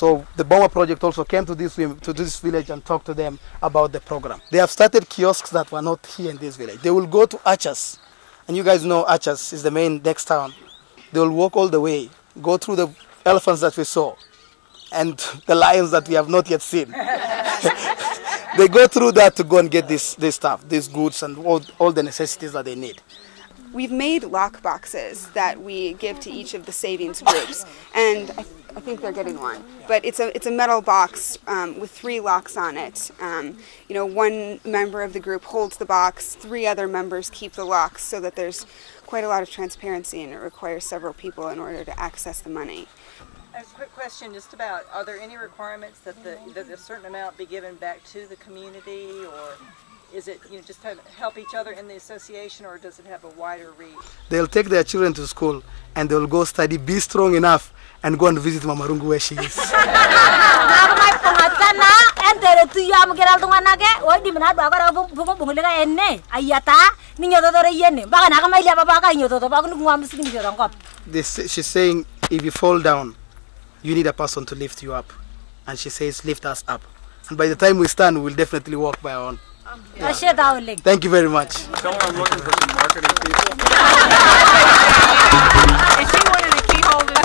So the Boma project also came to this village and talked to them about the program. They have started kiosks that were not here in this village. They will go to Achas, and you guys know Achas is the main next town. They will walk all the way, go through the elephants that we saw, and the lions that we have not yet seen. They go through that to go and get this stuff, these goods and all the necessities that they need. We've made lock boxes that we give to each of the savings groups, and I think they're getting one. But it's a metal box with 3 locks on it. One member of the group holds the box, 3 other members keep the locks, so that there's quite a lot of transparency, and it requires several people in order to access the money. A quick question just about, are there any requirements that a certain amount be given back to the community, or is it just to help each other in the association, or does it have a wider reach? They'll take their children to school and they'll go study, be strong enough, and go and visit Mama Rungu where she is. She's saying, if you fall down, you need a person to lift you up. And she says, lift us up. And by the time we stand, we'll definitely walk by our own. Yeah. Thank you very much. Tell her I'm looking for some marketing people. Is she one of the key holders?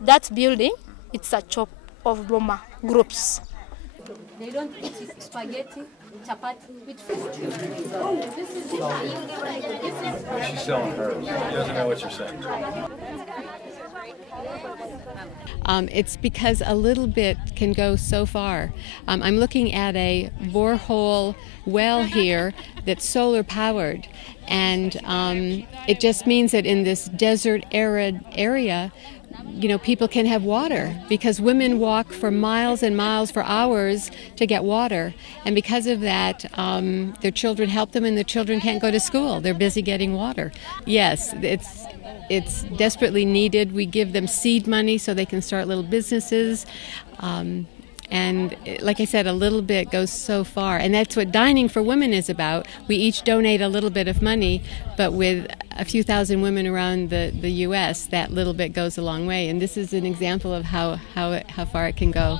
That building, it's a chop of Boma groups. They don't eat spaghetti, chapati with food. She's selling hers. She doesn't know what you're saying. It's because a little bit can go so far. I'm looking at a borehole well here that's solar powered, and it just means that in this desert arid area, people can have water, because women walk for miles and miles for hours to get water, and because of that, their children help them, and the children can't go to school. They're busy getting water. Yes, it's desperately needed. We give them seed money so they can start little businesses. And like I said, a little bit goes so far. And that's what Dining for Women is about. We each donate a little bit of money, but with a few thousand women around the U.S., that little bit goes a long way. And this is an example of how far it can go.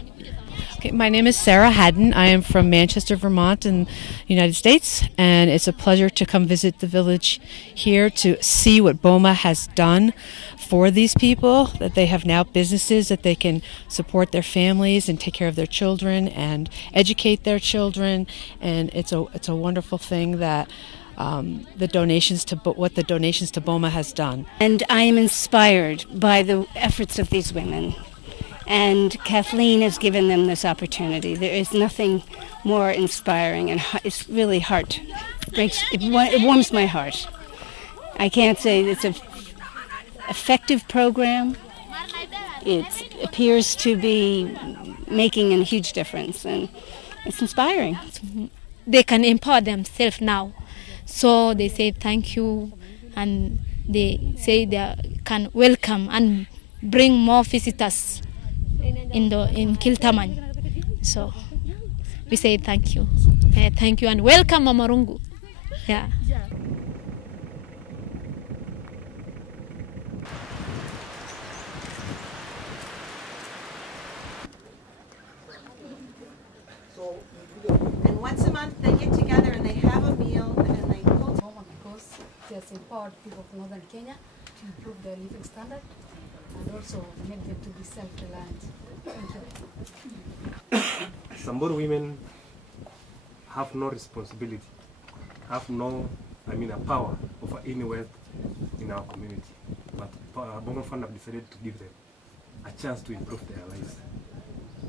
Okay, my name is Sarah Haddon. I am from Manchester, Vermont in the United States, and it's a pleasure to come visit the village here to see what Boma has done for these people, that they have now businesses that they can support their families and take care of their children and educate their children, and it's a wonderful thing that what the donations to Boma has done. And I am inspired by the efforts of these women. And Kathleen has given them this opportunity. There is nothing more inspiring, and it's really it warms my heart. I can't say it's an effective program. It appears to be making a huge difference, and it's inspiring. They can empower themselves now. So they say thank you, and they say they can welcome and bring more visitors in Kiltaman. So we say thank you. Thank you and welcome Mama Rungu. Yeah. And once a month they get together and they have a meal and they go to because it has empowered people of northern Kenya to improve their living standard and also make them to be self-reliant. Samburu women have no responsibility, have no, a power over any wealth in our community. But Boma Fund have decided to give them a chance to improve their lives.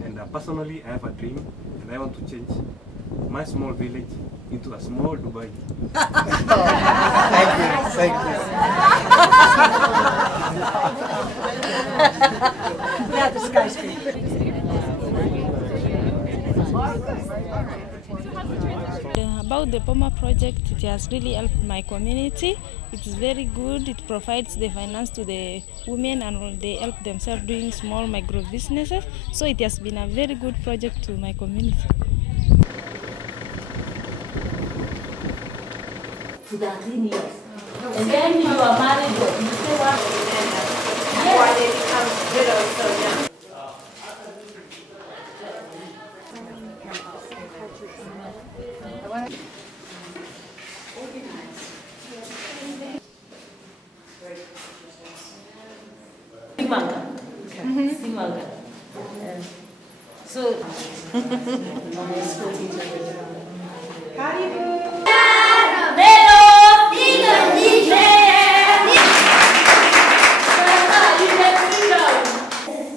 And personally, I have a dream, and I want to change my small village into a small Dubai. Thank you. Yeah, the skyscraper. About the Boma project, it has really helped my community. It's very good. It provides the finance to the women and they help themselves doing small micro businesses. So it has been a very good project to my community. To 13 years. And then you are married, you say what? When they become widows so young. Simanga. Simanga. So,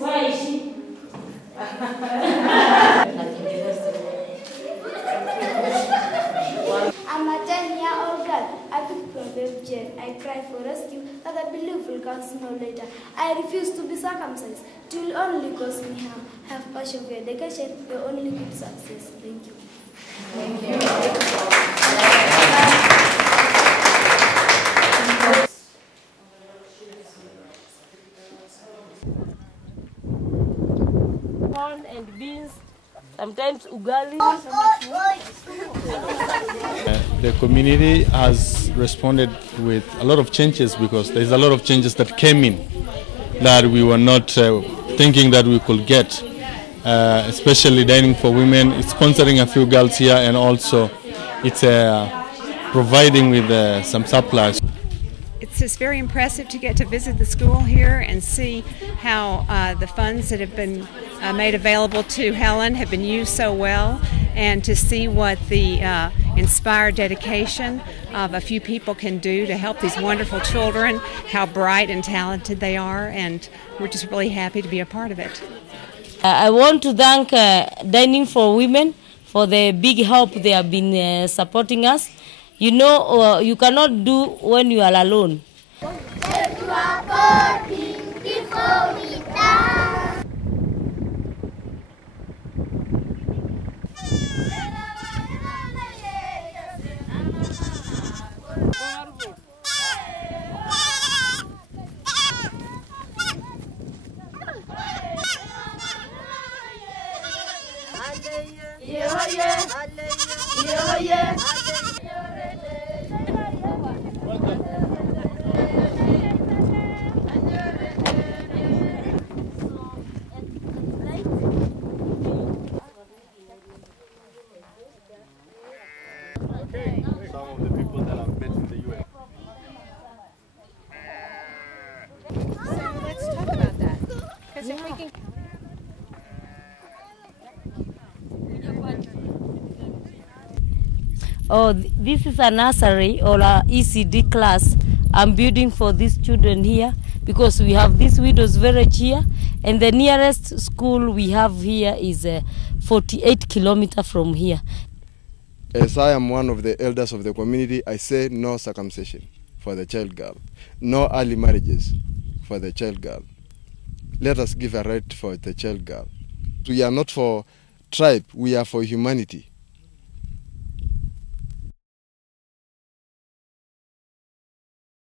where is she? I'm a 10-year-old girl. I picked from jail. I cry for rescue that I believe will come sooner or later. I refuse to be circumcised. It will only cause me harm. Have passion for education. Your only good success. Thank you. Thank you. Corn and beans, sometimes ugali. The community has responded with a lot of changes because there's a lot of changes that came in that we were not thinking that we could get, especially dining for women. It's sponsoring a few girls here and also it's providing with some supplies. It's just very impressive to get to visit the school here and see how the funds that have been made available to Helen have been used so well, and to see what the inspired dedication of a few people can do to help these wonderful children, how bright and talented they are, and we're just really happy to be a part of it. I want to thank Dining for Women for the big help they have been supporting us. You know, you cannot do when you are alone. Oh, this is a nursery or a ECD class I'm building for these children here, because we have this widows village here, and the nearest school we have here is 48 kilometers from here. As I am one of the elders of the community, I say no circumcision for the child girl, no early marriages for the child girl. Let us give a right for the child girl. We are not for tribe, we are for humanity.